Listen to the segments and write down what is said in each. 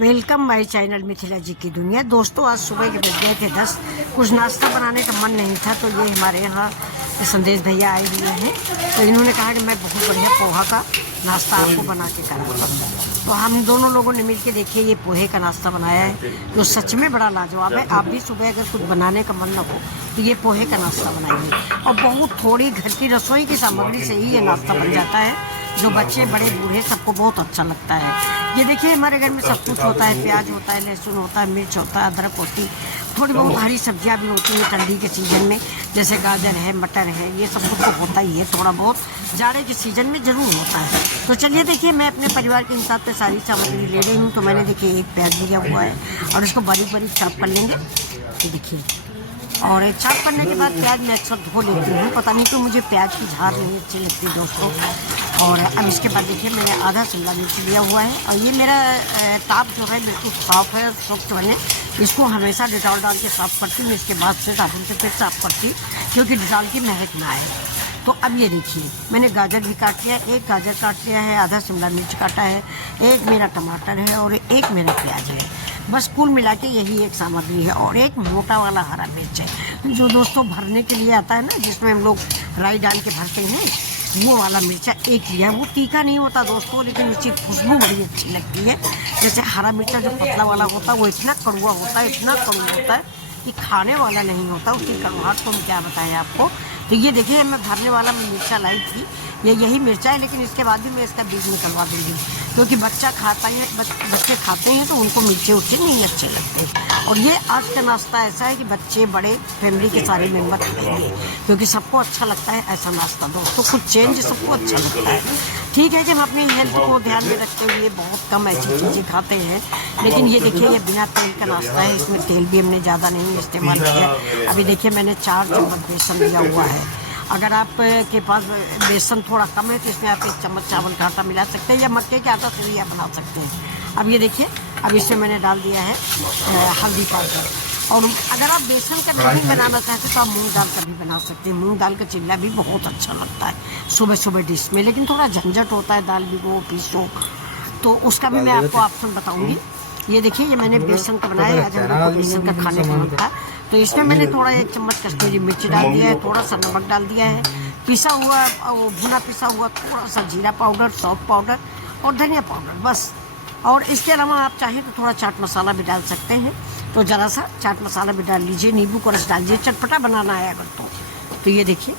Welcome my channel Mithila जी की दुनिया। दोस्तों आज सुबह के बज गए थे 10। कुछ नाश्ता बनाने का मन नहीं था तो ये हमारे यहाँ संदेश भैया आए हुए हैं, तो इन्होंने कहा कि मैं बहुत बढ़िया पोहा का नाश्ता आपको बना के कराऊंगा। तो हम दोनों लोगों ने मिलके देखिए ये पोहे का नाश्ता बनाया है जो सच में बड़ा लाजवाब है। आप भी सुबह अगर कुछ बनाने का मन न हो तो ये पोहे का नाश्ता बनाइए, और बहुत थोड़ी घर की रसोई की सामग्री से ही ये नाश्ता बन जाता है जो बच्चे बड़े बूढ़े सबको बहुत अच्छा लगता है। ये देखिए हमारे घर में सब कुछ होता है, प्याज होता है, लहसुन होता है, मिर्च होता है, अदरक होती, थोड़ी बहुत हरी सब्जियां भी होती हैं ठंडी के सीजन में, जैसे गाजर है, मटर है, ये सब कुछ तो होता ही है। थोड़ा बहुत जाड़े के सीजन में ज़रूर होता है। तो चलिए देखिए मैं अपने परिवार के हिसाब से सारी सामग्री ले रही हूँ। तो मैंने देखिए एक प्याज लिया हुआ है और इसको बारीक बारीक चॉप कर लेंगे। ये देखिए, और चॉप करने के बाद प्याज मैं अक्सर धो लेती हूँ, पता नहीं क्यों मुझे प्याज की झाग नहीं अच्छी लगती दोस्तों। और अब इसके बाद देखिए मैंने आधा शिमला मिर्च लिया हुआ है, और ये मेरा ताप जो है बिल्कुल साफ़ है, स्वच्छ बने। इसको हमेशा डिटॉल डाल के साफ़ करती हूँ, इसके बाद से साबुन से फिर साफ़ करती हूँ क्योंकि डिटॉल की महक ना आए। तो अब ये देखिए मैंने गाजर भी काट लिया, एक गाजर काट लिया है, आधा शिमला मिर्च काटा है, एक मेरा टमाटर है और एक मेरा प्याज है। बस कुल मिला के यही एक सामग्री है, और एक मोटा वाला हरा मिर्च है जो दोस्तों भरने के लिए आता है ना, जिसमें हम लोग राई डाल के भरते हैं, वो वाला मिर्चा एक लिया है। वो तीखा नहीं होता दोस्तों, लेकिन उसकी खुशबू बड़ी अच्छी लगती है। जैसे हरा मिर्चा जो पतला वाला होता है वो इतना कड़वा होता है, इतना कड़वा होता है कि खाने वाला नहीं होता, उसकी कड़वाहट तो हम क्या बताएं आपको। तो ये देखिए मैं भरने वाला मिर्चा लाई थी, ये यही मिर्चा है, लेकिन इसके बाद भी मैं इसका बीज निकलवा दूँगी क्योंकि बच्चे खाते हैं तो उनको मिर्चे उर्चे नहीं अच्छे लगते। और ये आज का नाश्ता ऐसा है कि बच्चे बड़े फैमिली के सारे मेंबर खाएंगे क्योंकि सबको अच्छा लगता है ऐसा नाश्ता दोस्तों। कुछ चेंज सबको अच्छा लगता है। ठीक है कि हम अपनी हेल्थ को ध्यान में रखते हुए बहुत कम ऐसी चीज़ें खाते हैं, लेकिन ये देखिए ये बिना तेल का नाश्ता है, इसमें तेल भी हमने ज़्यादा नहीं इस्तेमाल किया। अभी देखिए मैंने 4 चम्मच बेसन लिया हुआ है। अगर आप के पास बेसन थोड़ा कम है तो इसमें आप 1 चम्मच चावल का आटा मिला सकते हैं, या मक्के के आटा से भी आप बना सकते हैं। अब ये देखिए अब इसमें मैंने डाल दिया है हल्दी पाउडर, और अगर आप बेसन का नहीं बनाना चाहते तो आप मूंग दाल का भी बना सकते हैं। मूंग दाल का चिल्ला भी बहुत अच्छा लगता है सुबह सुबह डिश में, लेकिन थोड़ा झंझट होता है, दाल भिगो पीसो, तो उसका भी मैं आपको ऑप्शन बताऊँगी। ये देखिए ये मैंने बेसन का बनाया, आज हम लोग को बेसन का खाने का मन था तो इसमें मैंने थोड़ा 1 चम्मच कश्मीरी मिर्च डाल दिया है, थोड़ा सा नमक डाल दिया है, पिसा हुआ भुना पिसा हुआ थोड़ा सा जीरा पाउडर, सौंफ पाउडर और धनिया पाउडर बस। और इसके अलावा आप चाहें तो थोड़ा चाट मसाला भी डाल सकते हैं, तो ज़रा सा चाट मसाला भी डाल लीजिए, नींबू का रस डाल दीजिए, चटपटा बनाना है अगर तो ये देखिए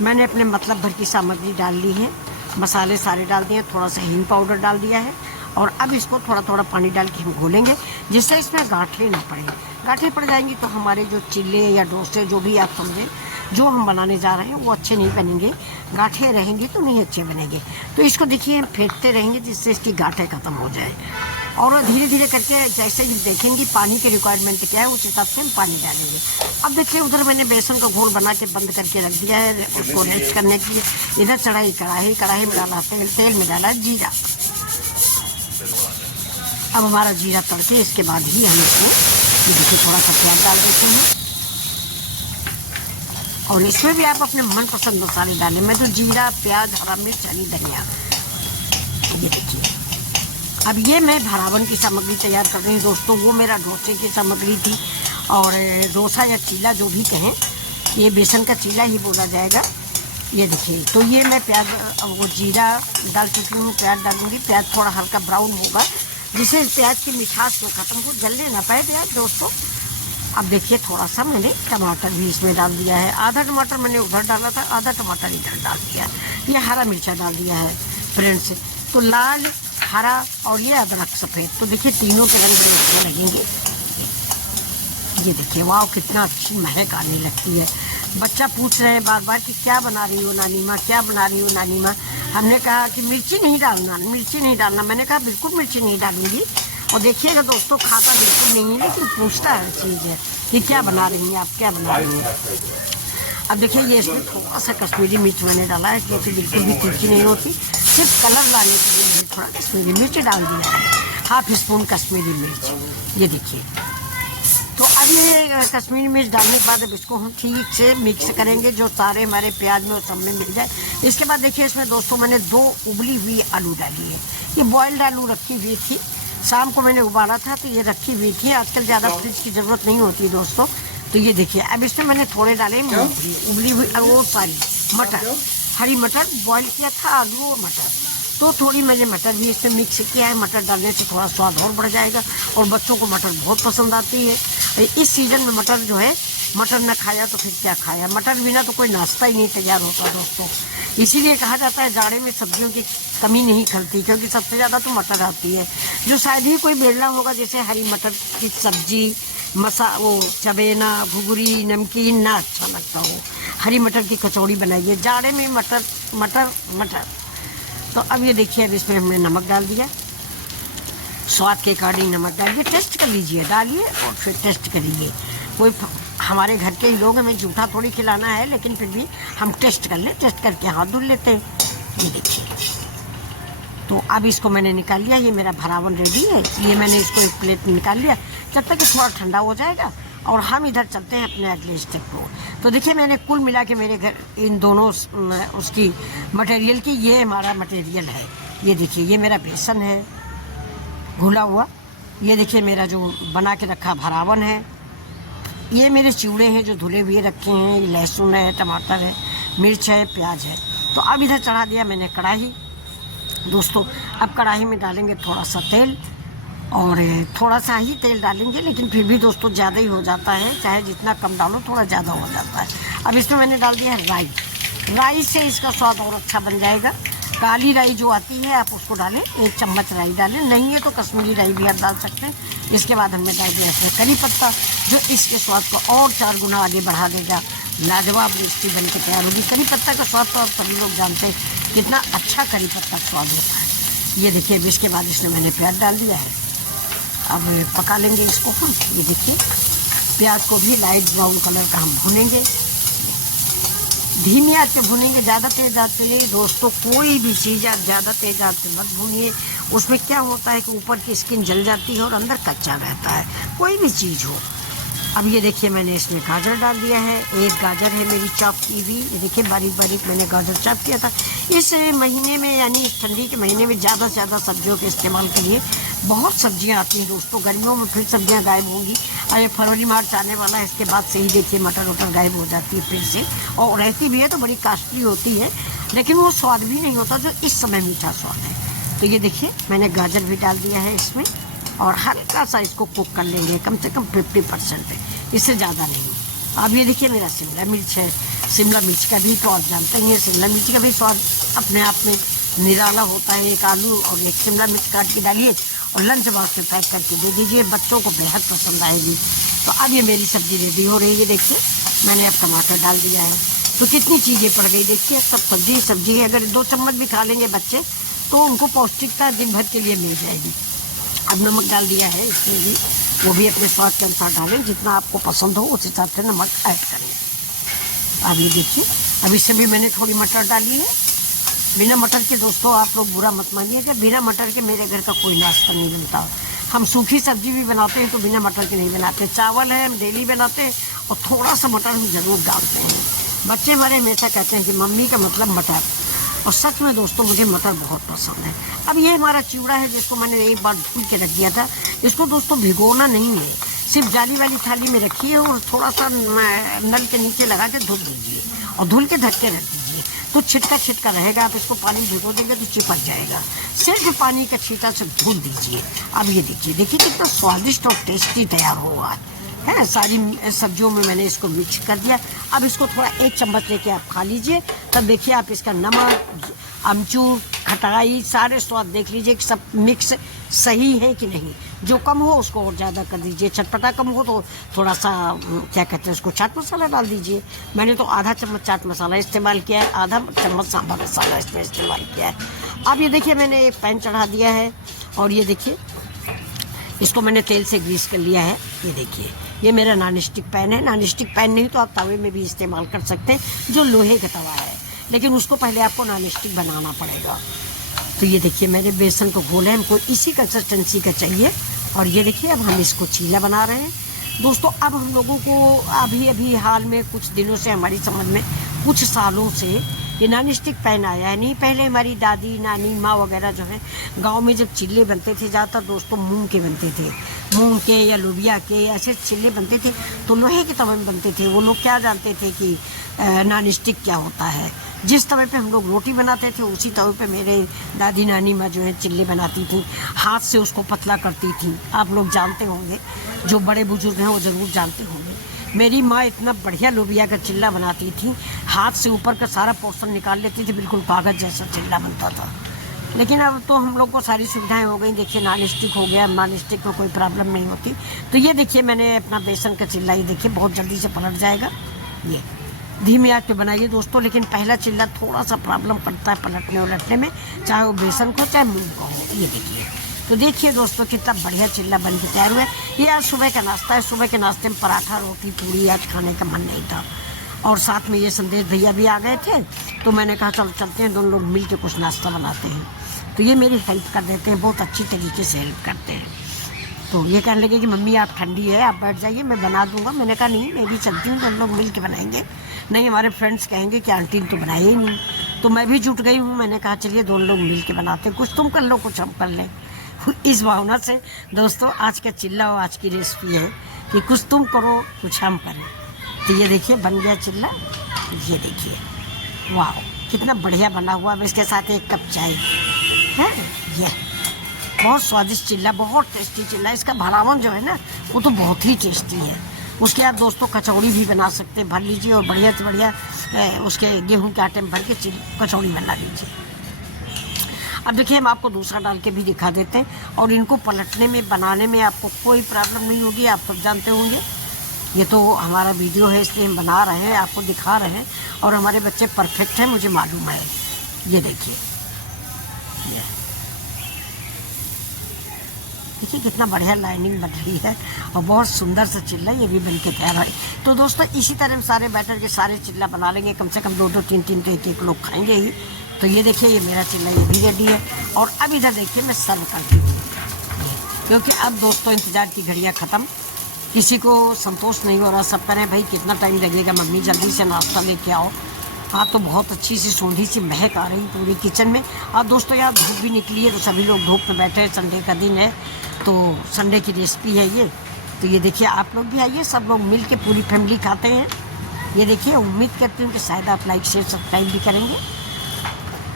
मैंने अपने मतलब भर की सामग्री डाल ली है, मसाले सारे डाल दिए, थोड़ा सा हींग पाउडर डाल दिया है, और अब इसको थोड़ा थोड़ा पानी डाल के हम घोलेंगे जिससे इसमें गांठें ना पड़े। गांठें पड़ जाएंगी तो हमारे जो चिल्ले या डोसे जो भी आप समझें जो हम बनाने जा रहे हैं वो अच्छे नहीं बनेंगे, गांठें रहेंगी तो नहीं अच्छे बनेंगे। तो इसको देखिए हम फेंटते रहेंगे जिससे इसकी गांठें ख़त्म हो जाए, और धीरे धीरे करके जैसे ही देखेंगे पानी की रिक्वायरमेंट क्या है उस हिसाब से हम पानी डालेंगे। अब देखिए उधर मैंने बेसन का घोल बना के बंद करके रख दिया है उसको रेस्ट करने के लिए। इधर चढ़ाई कढ़ाई में डाला तेल में डाला जीरा। अब हमारा जीरा तड़के इसके बाद ही हम इसमें देखिए थोड़ा सा प्याज डाल देते हैं, और इसमें भी आप अपने मनपसंद मसाले डालें। मैं तो जीरा, प्याज, हरा मिर्च, हरी धनिया, ये देखिए। अब ये मैं भरावन की सामग्री तैयार कर रही हूँ दोस्तों, वो मेरा डोसे की सामग्री थी, और डोसा या चीला जो भी कहें, ये बेसन का चीला ही बोला जाएगा। ये देखिए तो ये मैं प्याज वो जीरा डाल चुकी हूँ, प्याज डालूँगी, प्याज थोड़ा हल्का ब्राउन होगा जिससे प्याज की मिठास को ख़त्म हो, जलने ना पाए प्याज दोस्तों। अब देखिए थोड़ा सा मैंने टमाटर भी इसमें डाल दिया है, आधा टमाटर मैंने उधर डाला था, आधा टमाटर इधर डाल दिया। ये हरा मिर्चा डाल दिया है फ्रेंड्स, तो लाल, हरा और ये अदरक सफ़ेद, तो देखिए तीनों के रंग बड़े अच्छे लगेंगे। ये देखिए वाह कितना अच्छी महक आने लगती है। बच्चा पूछ रहे हैं बार बार कि क्या बना रही हो नानी माँ, क्या बना रही हो नानी माँ। हमने कहा कि मिर्ची नहीं डालना। मैंने कहा बिल्कुल मिर्ची नहीं डालूंगी। और देखिएगा दोस्तों खाता बिल्कुल नहीं है, लेकिन पूछता हर चीज़ है कि क्या बना रही हैं आप, क्या बना रही हैं। अब देखिए ये इसमें थोड़ा सा कश्मीरी मिर्च मैंने डाला है क्योंकि बिल्कुल भी तीखी नहीं होती, सिर्फ कलर लाने के लिए थोड़ा कश्मीरी मिर्च डाल दिया है, हाफ स्पून कश्मीरी मिर्च। ये देखिए तो अब ये कश्मीरी मिर्च डालने के बाद अब इसको हम ठीक से मिक्स करेंगे, जो सारे हमारे प्याज में और सब में मिल जाए। इसके बाद देखिए इसमें दोस्तों मैंने 2 उबली हुई आलू डाली है, ये बॉयल्ड आलू रखी हुई थी, शाम को मैंने उबाला था तो ये रखी हुई थी। आजकल ज़्यादा फ्रिज की ज़रूरत नहीं होती दोस्तों। तो ये देखिए अब इसमें मैंने थोड़े डाले मूंगफली, उबली हुई वो सारी मटर, हरी मटर बॉईल किया था, आलू और मटर। तो थोड़ी मैंने मटर भी इसमें मिक्स किया है। मटर डालने से थोड़ा स्वाद और बढ़ जाएगा और बच्चों को मटर बहुत पसंद आती है। इस सीज़न में मटर जो है, मटर न खाया तो फिर क्या खाया। मटर बिना तो कोई नाश्ता ही नहीं तैयार होता दोस्तों। इसीलिए कहा जाता है जाड़े में सब्जियों की कमी नहीं खलती, क्योंकि सबसे ज़्यादा तो मटर आती है। जो शायद ही कोई बेलना होगा जैसे हरी मटर की सब्जी, वो चबेना, घुघरी, नमकीन ना अच्छा लगता हो। हरी मटर की कचौड़ी बनाइए जाड़े में, मटर मटर मटर। तो अब ये देखिए, अब इसमें हमने नमक डाल दिया, स्वाद के अकॉर्डिंग नमक डालिए, टेस्ट कर लीजिए, डालिए और फिर टेस्ट करिए। कोई हमारे घर के ही लोग, हमें जूठा थोड़ी खिलाना है, लेकिन फिर भी हम टेस्ट कर लें, टेस्ट करके हाथ धुल लेते हैं। ये देखिए, तो अब इसको मैंने निकाल लिया, ये मेरा भरावन रेडी है। ये मैंने इसको एक प्लेट में निकाल लिया। जब तक थोड़ा ठंडा हो जाएगा और हम इधर चलते हैं अपने अगले स्टेप को। तो देखिए, मैंने कुल मिला के मेरे घर इन दोनों उसकी मटेरियल की, ये हमारा मटेरियल है। ये देखिए, ये मेरा बेसन है घुला हुआ। ये देखिए मेरा जो बना के रखा भरावन है। ये मेरे चिवड़े हैं जो धुले हुए रखे हैं। लहसुन है, टमाटर है, मिर्च है, प्याज है। तो अब इधर चढ़ा दिया मैंने कढ़ाई दोस्तों। अब कढ़ाई में डालेंगे थोड़ा सा तेल, और थोड़ा सा ही तेल डालेंगे, लेकिन फिर भी दोस्तों ज़्यादा ही हो जाता है, चाहे जितना कम डालो थोड़ा ज़्यादा हो जाता है। अब इसमें मैंने डाल दिया है राई। राई से इसका स्वाद और अच्छा बन जाएगा। काली राई जो आती है आप उसको डालें, 1 चम्मच राई डालें, नहीं है तो कश्मीरी राई भी आप डाल सकते हैं। इसके बाद हमने डाल दिया इसमें करी पत्ता, जो इसके स्वाद को और 4 गुना आगे बढ़ा देगा। लाजवाब रेसिपी बन के तैयार होगी। करी पत्ता का स्वाद तो आप सभी लोग जानते हैं कितना अच्छा करी पत्ता का स्वाद होता है। ये देखिए, अब इसके बाद इसमें मैंने प्याज डाल दिया है। अब पका लेंगे इसको हम। ये देखिए, प्याज को भी लाइट ब्राउन कलर का हम भूनेंगे, धीमी आंच पे भूनेंगे। ज़्यादा तेज आंच पे नहीं दोस्तों, कोई भी चीज़ आप ज़्यादा तेज आंच पे मत भूनिए। उसमें क्या होता है कि ऊपर की स्किन जल जाती है और अंदर कच्चा रहता है, कोई भी चीज़ हो। अब ये देखिए, मैंने इसमें गाजर डाल दिया है। 1 गाजर है मेरी चॉप की हुई। ये देखिए, बारीक बारीक मैंने गाजर चॉप किया था। इस महीने में, यानी ठंडी के महीने में, ज़्यादा से ज़्यादा सब्जियों के इस्तेमाल करिए। बहुत सब्जियां आती हैं दोस्तों, गर्मियों में फिर सब्जियां गायब होंगी। अरे फरवरी मार्च आने वाला है, इसके बाद से ही देखिए मटर वटर गायब हो जाती है फिर से, और रहती भी है तो बड़ी कॉस्टली होती है, लेकिन वो स्वाद भी नहीं होता जो इस समय मीठा स्वाद है। तो ये देखिए, मैंने गाजर भी डाल दिया है इसमें, और हल्का सा इसको कुक कर लेंगे, कम से कम 50%, इससे ज़्यादा नहीं। अब ये देखिए, मेरा शिमला मिर्च है। शिमला मिर्च का भी तो आप जानते हैं, शिमला मिर्च का भी स्वाद अपने आप में निराला होता है। 1 आलू और 1 शिमला मिर्च काट के डालिए और लंच बॉक्स में पैक करके दे दीजिए, बच्चों को बेहद पसंद आएगी। तो अब ये मेरी सब्ज़ी रेडी हो रही है। देखिए, मैंने अब टमाटर डाल दिया है। तो कितनी चीज़ें पड़ गई देखिए, सब सब्जी है। अगर 2 चम्मच भी खा लेंगे बच्चे तो उनको पौष्टिकता दिन भर के लिए मिल जाएगी। अब नमक डाल दिया है इसमें भी, वो भी अपने स्वाद के अनुसार डालें, जितना आपको पसंद हो उस हिसाब से नमक ऐड करें। अब ये देखिए, अब इससे भी मैंने थोड़ी मटर डाली है। बिना मटर के दोस्तों आप लोग बुरा मत मानिएगा, बिना मटर के मेरे घर का कोई नाश्ता नहीं बनता। हम सूखी सब्जी भी बनाते हैं तो बिना मटर के नहीं बनाते। चावल है हम डेली बनाते हैं और थोड़ा सा मटर हम ज़रूर डालते हैं। बच्चे हमारे हमेशा कहते हैं कि मम्मी का मतलब मटर, और सच में दोस्तों मुझे मटर बहुत पसंद है। अब ये हमारा चिवड़ा है जिसको मैंने एक बार धुल के रख दिया था। इसको दोस्तों भिगोना नहीं है, सिर्फ जाली वाली थाली में रखिए और थोड़ा सा नल के नीचे लगा के धुल दीजिए और धुल के ढक के रख दीजिए, तो छिटका छिटका रहेगा। आप इसको पानी भिगो देंगे तो चिपक जाएगा। सिर्फ पानी का छींटा से धुल दीजिए। अब ये देखिए कितना स्वादिष्ट और टेस्टी तैयार होगा है। सारी सब्जियों में मैंने इसको मिक्स कर दिया। अब इसको थोड़ा 1 चम्मच लेके आप खा लीजिए, तब देखिए आप इसका नमक, अमचूर, खटाई, सारे स्वाद देख लीजिए कि सब मिक्स सही है कि नहीं। जो कम हो उसको और ज़्यादा कर दीजिए, चटपटा कम हो तो थोड़ा सा क्या कहते हैं उसको, चाट मसाला डाल दीजिए। मैंने तो आधा चम्मच चाट मसाला इस्तेमाल किया है, आधा चम्मच सांभर मसाला इसमें इस्तेमाल किया है। अब ये देखिए, मैंने एक पैन चढ़ा दिया है और ये देखिए इसको मैंने तेल से ग्रीस कर लिया है। ये देखिए, ये मेरा नॉन स्टिक पैन है। नॉन स्टिक पैन नहीं तो आप तवे में भी इस्तेमाल कर सकते हैं, जो लोहे का तवा है, लेकिन उसको पहले आपको नॉन स्टिक बनाना पड़ेगा। तो ये देखिए, मैंने बेसन को घोला है, हमको इसी कंसिस्टेंसी का चाहिए। और ये देखिए, अब हम इसको चीला बना रहे हैं दोस्तों। अब हम लोगों को अभी हाल में कुछ दिनों से, हमारी समझ में कुछ सालों से ये नॉन स्टिक पैन आया है। नहीं, पहले हमारी दादी नानी माँ वगैरह जो है गांव में जब चिल्ले बनते थे, ज़्यादातर दोस्तों मूंग के बनते थे, मूंग के या लोबिया के ऐसे चिल्ले बनते थे, तो लोहे के तवे में बनते थे। वो लोग क्या जानते थे कि नॉन स्टिक क्या होता है। जिस तवे पे हम लोग रोटी बनाते थे उसी तवे पे मेरे दादी नानी माँ जो है चिल्ले बनाती थी, हाथ से उसको पतला करती थी। आप लोग जानते होंगे, जो बड़े बुजुर्ग हैं वो ज़रूर जानते होंगे। मेरी माँ इतना बढ़िया लोबिया का चिल्ला बनाती थी, हाथ से ऊपर का सारा पोर्शन निकाल लेती थी, बिल्कुल कागज़ जैसा चिल्ला बनता था। लेकिन अब तो हम लोग को सारी सुविधाएं हो गई। देखिए नॉन स्टिक हो गया, नॉन स्टिक में कोई प्रॉब्लम नहीं होती। तो ये देखिए मैंने अपना बेसन का चिल्ला, ये देखिए बहुत जल्दी से पलट जाएगा। ये धीमी आंच पे बनाइए दोस्तों, लेकिन पहला चिल्ला थोड़ा सा प्रॉब्लम पड़ता है पलटने उलटने में, चाहे वो बेसन को चाहे मूंग को हो। ये देखिए, तो देखिए दोस्तों कितना बढ़िया चिल्ला बन के तैयार हुआ है। ये आज सुबह का नाश्ता है। सुबह के नाश्ते में पराठा रोटी पूरी आज खाने का मन नहीं था, और साथ में ये संदेश भैया भी आ गए थे, तो मैंने कहा चलो चलते हैं, दोनों लोग मिल के कुछ नाश्ता बनाते हैं। तो ये मेरी हेल्प कर देते हैं, बहुत अच्छी तरीके से हेल्प करते हैं। तो ये कहने लगे कि मम्मी आप ठंडी है, आप बैठ जाइए, मैं बना दूंगा। मैंने कहा नहीं, मैं भी चलती हूँ, हम लोग मिल के बनाएंगे। नहीं, हमारे फ्रेंड्स कहेंगे कि आंटी ने तो बनाई ही नहीं। तो मैं भी जुट गई हूँ। मैंने कहा चलिए दोनों लोग मिल के बनाते हैं, कुछ तुम कर लो कुछ हम कर लें। इस भावना से दोस्तों आज का चिल्ला और आज की रेसिपी है कि कुछ तुम करो कुछ हम करें। तो ये देखिए बन गया चिल्ला, ये देखिए वाह कितना बढ़िया बना हुआ। अब इसके साथ एक कप चाय है। ये बहुत स्वादिष्ट चिल्ला, बहुत टेस्टी चिल्ला। इसका भरावन जो है ना वो तो बहुत ही टेस्टी है। उसके आप दोस्तों कचौड़ी भी बना सकते हैं, भर लीजिए और बढ़िया से बढ़िया उसके गेहूं के आटे में भर के कचौड़ी बना लीजिए। अब देखिए हम आपको दूसरा डाल के भी दिखा देते हैं, और इनको पलटने में बनाने में आपको कोई प्रॉब्लम नहीं होगी। आप सब जानते होंगे, ये तो हमारा वीडियो है इसलिए हम बना रहे हैं, आपको दिखा रहे हैं, और हमारे बच्चे परफेक्ट हैं मुझे मालूम है। ये देखिए देखिए कितना बढ़िया लाइनिंग बन रही है, और बहुत सुंदर सा चिल्ला ये भी बन के तैयार है। तो दोस्तों इसी तरह हम सारे बैटर के सारे चिल्ला बना लेंगे, कम से कम 2-2 3-3 तो एक लोग खाएंगे ही। तो ये देखिए ये मेरा चिल्ला ये भी रेडी है, और अब इधर देखिए मैं सर्व करती हूँ, क्योंकि अब दोस्तों इंतजार की घड़ियाँ ख़त्म, किसी को संतोष नहीं हो रहा। सब कह रहे हैं भाई कितना टाइम लगेगा, मम्मी जल्दी से नाश्ता लेके आओ। हाँ, तो बहुत अच्छी सी सूंधी सी महक आ रही पूरी किचन में। और दोस्तों यहाँ धूप भी निकली है, तो सभी लोग धूप में बैठे हैं, संडे का दिन है, तो संडे की रेसिपी है ये। तो ये देखिए आप लोग भी आइए, सब लोग मिल के पूरी फैमिली खाते हैं। ये देखिए उम्मीद करती हूँ कि शायद आप लाइक शेयर सब्सक्राइब भी करेंगे।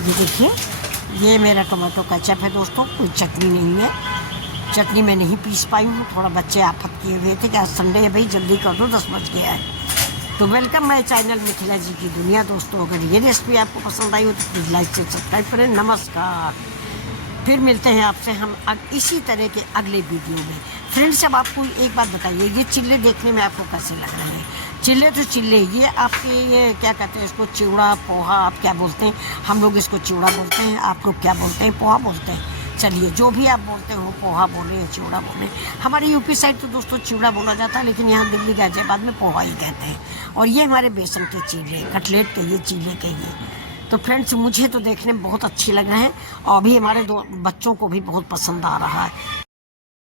ये देखिए ये मेरा टोमेटो केचप है दोस्तों, कोई चटनी नहीं है। चटनी मैं नहीं पीस पाई हूँ, थोड़ा बच्चे आफत किए हुए थे कि आज संडे है भाई जल्दी कर दो, 10 बज गया है। तो वेलकम माय चैनल मिथिला जी की दुनिया। दोस्तों अगर ये रेसिपी आपको पसंद आई हो तो प्लीज़ लाइक से सब्सक्राइब करें। नमस्कार, फिर मिलते हैं आपसे हम इसी तरह के अगले वीडियो में। फ्रेंड्स अब आपको एक बात बताइए, ये चिल्ले देखने में आपको कैसे लग रहे हैं? चिल्ले तो चिल्ले, ये आपके ये क्या कहते हैं इसको, चिवड़ा पोहा आप क्या बोलते हैं? हम लोग इसको चिवड़ा बोलते हैं, आप लोग क्या बोलते हैं? पोहा बोलते हैं। चलिए जो भी आप बोलते हो, पोहा बोले या चिवड़ा बोले। हमारे यूपी साइड तो दोस्तों चिवड़ा बोला जाता है, लेकिन यहाँ दिल्ली गाजियाबाद में पोहा ही कहते हैं। और ये हमारे बेसन के चिल्ले, कटलेट कहिए, चिल्ले कहिए। तो फ्रेंड्स मुझे तो देखने में बहुत अच्छी लग रहे हैं, और अभी हमारे दो बच्चों को भी बहुत पसंद आ रहा है।